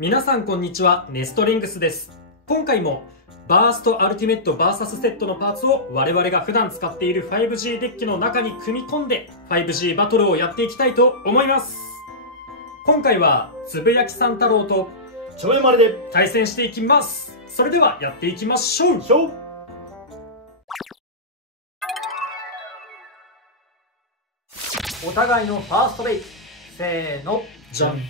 皆さんこんにちは、ネストリングスです。今回もバーストアルティメット VS セットのパーツを我々が普段使っている 5G デッキの中に組み込んで 5G バトルをやっていきたいと思います。今回はつぶやきさん太郎とちょいまるで対戦していきます。それではやっていきましょう。お互いのファーストベイ、せーのじゃん。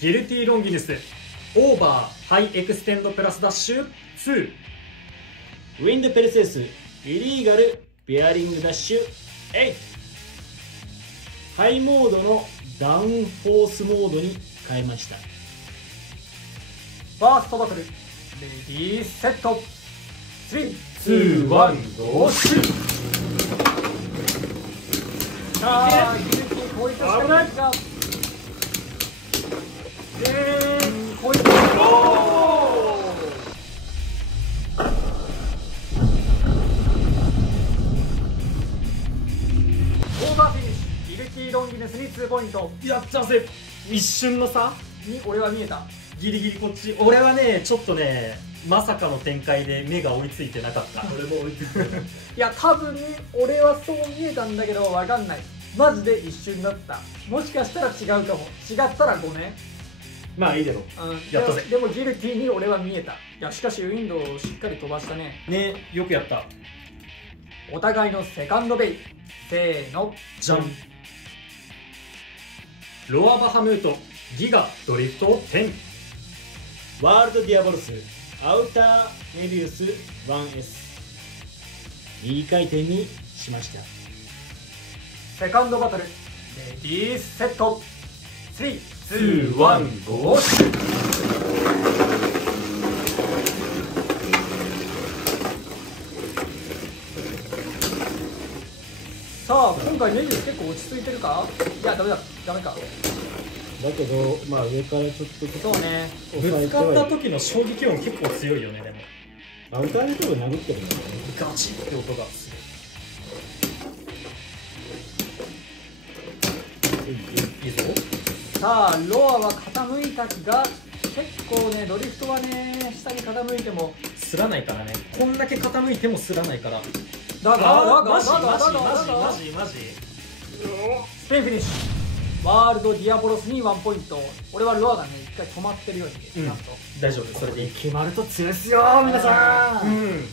ギルティロンギヌスオーバーハイエクステンドプラスダッシュ2。ウィンドペルセウスイリーガルベアリングダッシュ8。ハイモードのダウンフォースモードに変えました。ファーストバトル、レディーセット、3、2、1、ゴーシュ。さあ、ギルティポイントしてないか。ポイント。オーバーフィニッシュ、ギルティロンギネスに2ポイント。やったぜ。一瞬の差に俺は見えた。ギリギリこっち。俺はねちょっとねまさかの展開で目が追いついてなかった。俺も追いついてない。いや多分俺はそう見えたんだけど分かんない。マジで一瞬だった。もしかしたら違うかも。違ったらごめん。まあいいだろう。やったぜ。でもギルティに俺は見えた。いやしかしウィンドウをしっかり飛ばしたね。ね、よくやった。お互いのセカンドベイ、せーのじゃん。ロアバハムートギガドリフト10。ワールドディアボルスアウターメビウス 1S。 右回転にしました。セカンドバトル、レディーセット、3、2、1、ゴーシュ。さあ今回メビウス結構落ち着いてるか。いやダメか。だけどまあ上からちょっとそうね、ぶつかった時の衝撃音結構強いよね。でもアウターのとこ殴ってるんだよね。ガチって音がする。いいぞ。さあロアは傾いたが結構ね、ドリフトはね下に傾いてもすらないからね。こんだけ傾いてもすらないから。マジスペインフィニッシュ。ワールドディアボロスに1ポイント。俺はロアがね一回止まってるように見える。なんと大丈夫。それでいい。決まると強いっすよ皆さん。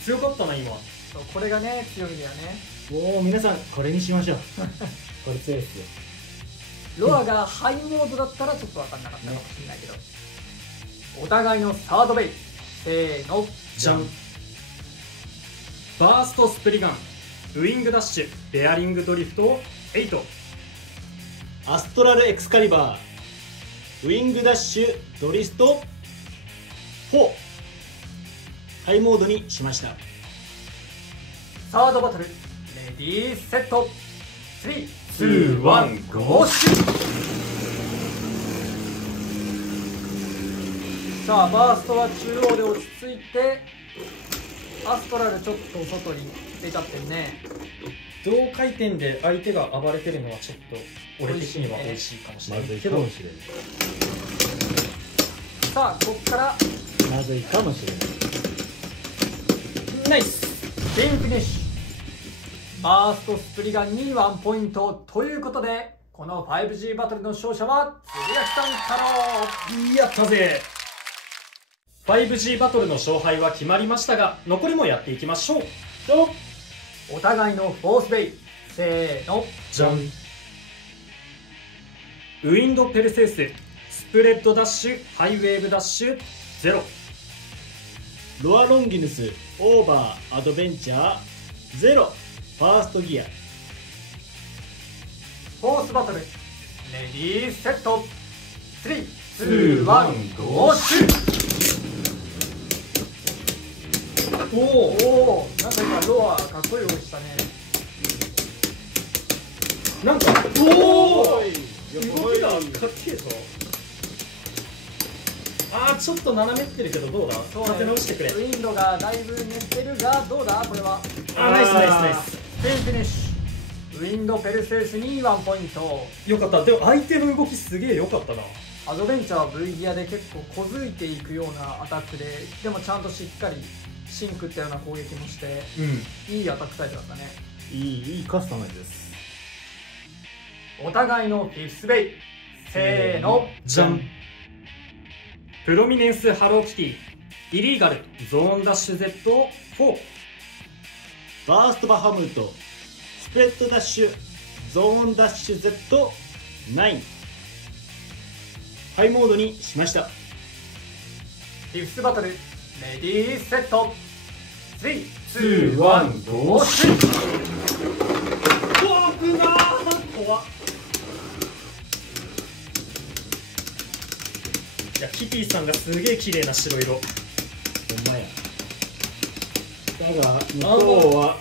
強かったな今。そうこれがね強いんだよね。おお皆さんこれにしましょう。これ強いっすよ。ロアがハイモードだったらちょっと分かんなかったかもしれないけど、お互いのサードベイ、せーのじゃん。バーストスプリガンウィングダッシュベアリングドリフト8。アストラルエクスカリバーウィングダッシュドリスト4。ハイモードにしました。サードバトル、レディーセット、3、2、1、ゴーシュ。さあバーストは中央で落ち着いて、アストラルちょっと外に出ちゃってるね。同回転で相手が暴れてるのはちょっと俺的には美味しいかもしれないけど、さあこっからまずいかもしれない。ナイス。ゲームフィニッシュ。バーストスプリガンに1ポイントということで、この 5G バトルの勝者はつぶやきさん太郎。やったぜ。5G バトルの勝敗は決まりましたが、残りもやっていきましょう。お互いのフォースベイ、せーのじゃん。ウィンドペルセウススプレッドダッシュハイウェーブダッシュ0。ロアロンギヌスオーバーアドベンチャー0。ファーストギア。フォースバトル、レディーセット、3、2、1、ゴーシュ。おお、なんか今ロアかっこいい動きしたね。なんかおお動きがかっけえぞ。ちょっと斜めってるけどどうだ。立て直してくれ。ウィンドがだいぶ寝てるがどうだこれは。ナイスナイスナイス。スペインフィニッシュ。ウウィンドペルセウスに1ポイント。よかった。でも相手の動きすげえよかったな。アドベンチャーは V ギアで結構こづいていくようなアタックで、でもちゃんとしっかりシンクったような攻撃もして、いいアタックタイプだったね。いいカスタマイズです。お互いのフィフスベイ、せーの、じゃん。プロミネンスハローキティ、イリーガルゾーンダッシュ Z4。バーストバハムート、スプレッドダッシュゾーンダッシュ Z9。ハイモードにしました。フィフスバトル、レディーセット、3、2、1、ゴーシュ怖くなー、怖っ。いや、キティさんがすげえ綺麗な白色。ほんまや。だから向こうは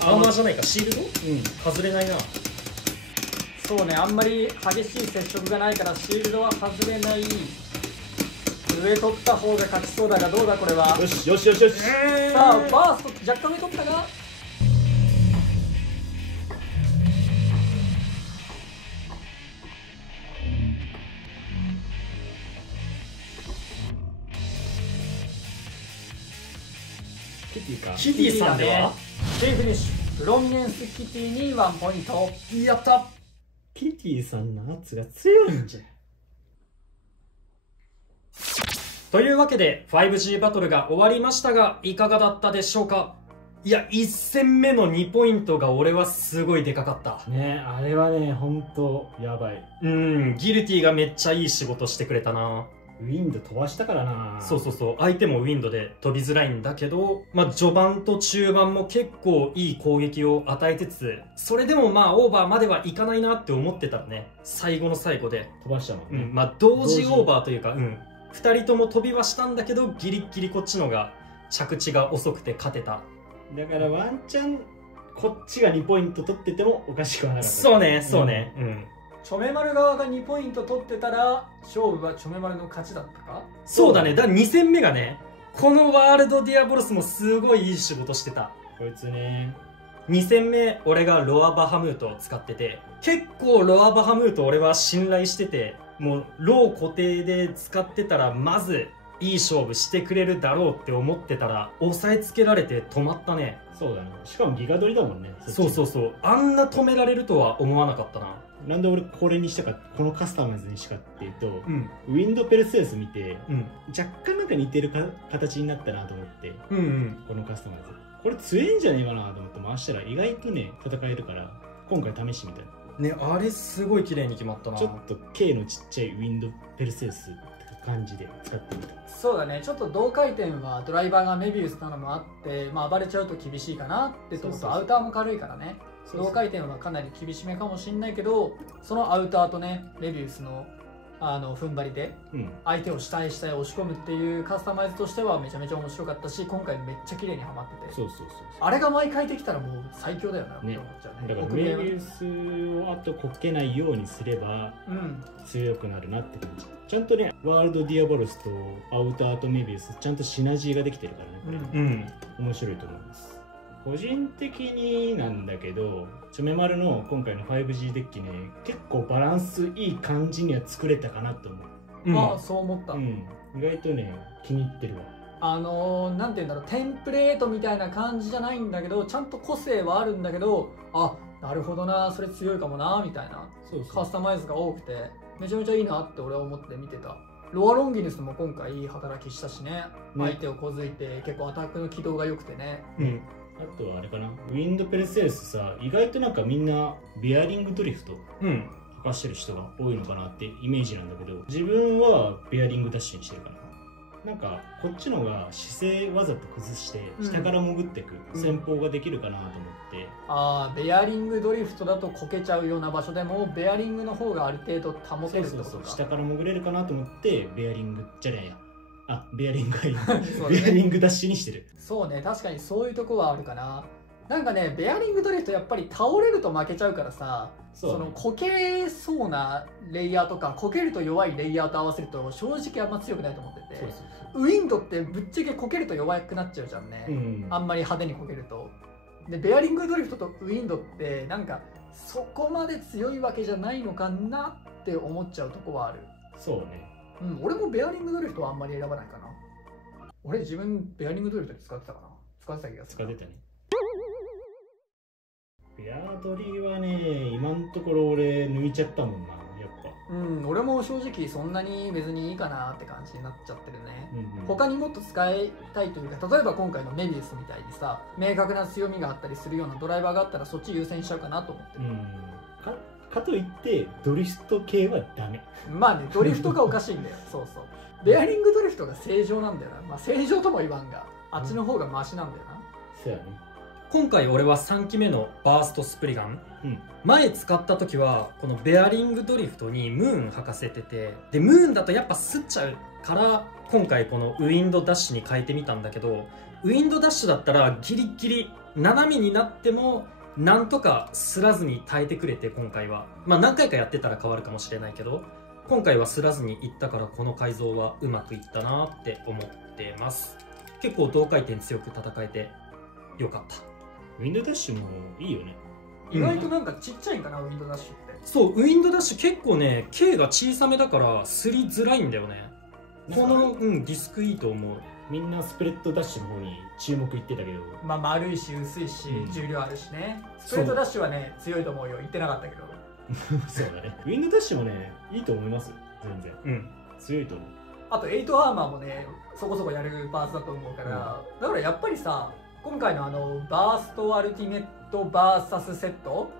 アーマーじゃないか、シールド外れないな。そうね、あんまり激しい接触がないからシールドは外れない。上取った方が勝ちそうだが、どうだこれは。よしよしよしよし。さあバースト若干上取ったが、キティか。キティさんではセーフフィニッシュ。プロミネンスキティに1ポイント。やった。キティさんの圧が強いんじゃ。というわけで 5G バトルが終わりましたが、いかがだったでしょうか。いや、1戦目の2ポイントが俺はすごいでかかった。ね、あれはね、ほんとやばい。ギルティがめっちゃいい仕事してくれたな。ウィンド飛ばしたからな。そうそうそう、相手もウィンドで飛びづらいんだけど、序盤と中盤も結構いい攻撃を与えつつ、それでもオーバーまではいかないなって思ってたらね、最後の最後で飛ばしたもんね。同時オーバーというか、2人とも飛びはしたんだけど、ギリッギリこっちのが着地が遅くて勝てた。だからワンチャンこっちが2ポイント取っててもおかしくはなかった。そうね、そうね。チョメマル側が2ポイント取ってたら勝負はチョメマルの勝ちだったか。そうだね。だから2戦目がね、このワールドディアボロスもすごいいい仕事してた。こいつね。2戦目俺がロアバハムートを使ってて、結構ロアバハムート俺は信頼してて、もうロー固定で使ってたらまずいい勝負してくれるだろうって思ってたら、押さえつけられて止まったね。そうだね。しかもギガ取りだもんね。そうそうそう。あんな止められるとは思わなかったな。なんで俺これにしたか、このカスタマイズにしたかっていうと、ウィンドペルセウス見て、若干なんか似てる形になったなと思って、このカスタマイズこれ強いんじゃねえかなと思って回したら意外とね戦えるから、今回試してみたいね。あれすごい綺麗に決まったな。ちょっと K のちっちゃいウィンドペルセウスって感じで使ってみた。そうだね、ちょっと同回転はドライバーがメビウスなのもあって、暴れちゃうと厳しいかなってところと、アウターも軽いからね、同回転はかなり厳しめかもしれないけど、そのアウターとねメビウスの踏ん張りで相手を下へ下へ押し込むっていうカスタマイズとしてはめちゃめちゃ面白かったし、今回めっちゃ綺麗にはまってて、あれが毎回できたらもう最強だよなって思っちゃうね。だからメビウスをあとこけないようにすれば強くなるなって感じ。ちゃんとねワールドディアボロスとアウターとメビウスちゃんとシナジーができてるからね、これ面白いと思います。個人的になんだけど、チョメマルの今回の 5G デッキね、結構バランスいい感じには作れたかなと思う。そう思った。意外とね気に入ってるわ。なんて言うんだろう、テンプレートみたいな感じじゃないんだけど、ちゃんと個性はあるんだけど、なるほどな、それ強いかもなみたいなカスタマイズが多くて、めちゃめちゃいいなって俺は思って見てた。ロアロンギヌスも今回いい働きしたしね、相手をこづいて結構アタックの軌道が良くてね。あとはあれかな、ウィンドペルセウスさ、意外となんかみんなベアリングドリフトかかしてる人が多いのかなってイメージなんだけど、自分はベアリングダッシュにしてるかな。なんかこっちのが姿勢わざと崩して下から潜っていく戦法ができるかなと思って、ベアリングドリフトだとこけちゃうような場所でもベアリングの方がある程度保てるってことか。下から潜れるかなと思ってベアリングじゃねえや、ベアリングがいいベアリングダッシュにしてる。そうね、確かにそういうとこはあるかな。なんかね、ベアリングドリフトやっぱり倒れると負けちゃうからさ、そのこけそうなレイヤーとかこけると弱いレイヤーと合わせると正直あんま強くないと思ってて、ウィンドってぶっちゃけこけると弱くなっちゃうじゃんね、あんまり派手にこけると。でベアリングドリフトとウィンドってなんかそこまで強いわけじゃないのかなって思っちゃうとこはある。そうね。俺もベアリングドリフトはあんまり選ばないかな。俺自分ベアリングドリフトで使ってたかな。使ってた気がする。使ってたね。ベアドリはね、今のところ俺抜いちゃったもんな、やっぱ。俺も正直そんなに別にいいかなって感じになっちゃってるね。他にもっと使いたいというか、例えば今回のメビウスみたいにさ、明確な強みがあったりするようなドライバーがあったらそっち優先しちゃうかなと思ってる。かといってドリフト系はダメ。まあね、ドリフトがおかしいんだよ。そうそう。ベアリングドリフトが正常なんだよな。まあ正常とも言わんが、あっちの方がマシなんだよな。そうやね。今回俺は3機目のバーストスプリガン、前使った時はこのベアリングドリフトにムーン履かせてて、でムーンだとやっぱすっちゃうから今回このウィンドダッシュに変えてみたんだけど、ウィンドダッシュだったらギリギリ斜めになってもなんとかすらずに耐えてくれて、今回はまあ何回かやってたら変わるかもしれないけど、今回はすらずにいったからこの改造はうまくいったなって思ってます。結構同回転強く戦えてよかった。ウィンドダッシュもいいよね。意外となんかちっちゃいんかな、ウィンドダッシュって。そう、ウィンドダッシュ結構ね、径が小さめだからすりづらいんだよね。この、ディスクいいと思う。みんなスプレッドダッシュの方に注目いってたけど、まあ丸いし薄いし、重量あるしね。スプレッドダッシュはね強いと思うよ。言ってなかったけど。そうだね。ウィンドダッシュもねいいと思います。全然強いと思う。あと8アーマーもねそこそこやるパーツだと思うから、だからやっぱりさ、今回のバーストアルティメットバーサスセット、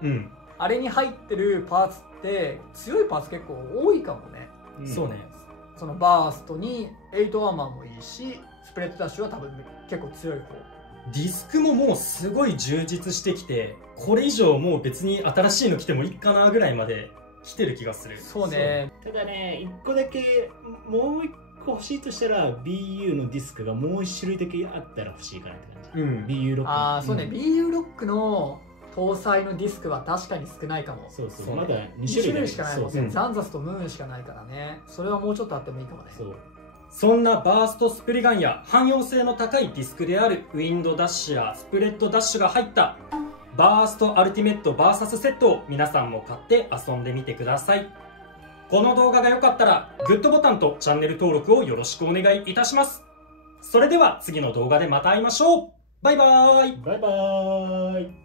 あれに入ってるパーツって強いパーツ結構多いかもね。そうね。そのバーストに8アーマーもいいし、スプレッドダッシュは多分結構強い方。ディスクももうすごい充実してきて、これ以上もう別に新しいの来てもいいかなぐらいまで来てる気がする。そうね。ただね、1個だけもう1個欲しいとしたら BU のディスクがもう1種類だけあったら欲しいかなって感じ。BU ロック。ああ、そうね、BU ロックの搭載のディスクは確かに少ないかも。そうそう、まだ2種類しかないもんね。ザンザスとムーンしかないからね。それはもうちょっとあってもいいかもね。そんなバーストスプリガンや汎用性の高いディスクであるウィンドダッシュやスプレッドダッシュが入ったバーストアルティメットバーサスセットを皆さんも買って遊んでみてください。この動画が良かったらグッドボタンとチャンネル登録をよろしくお願いいたします。それでは次の動画でまた会いましょう。バイバーイ。バイバーイ。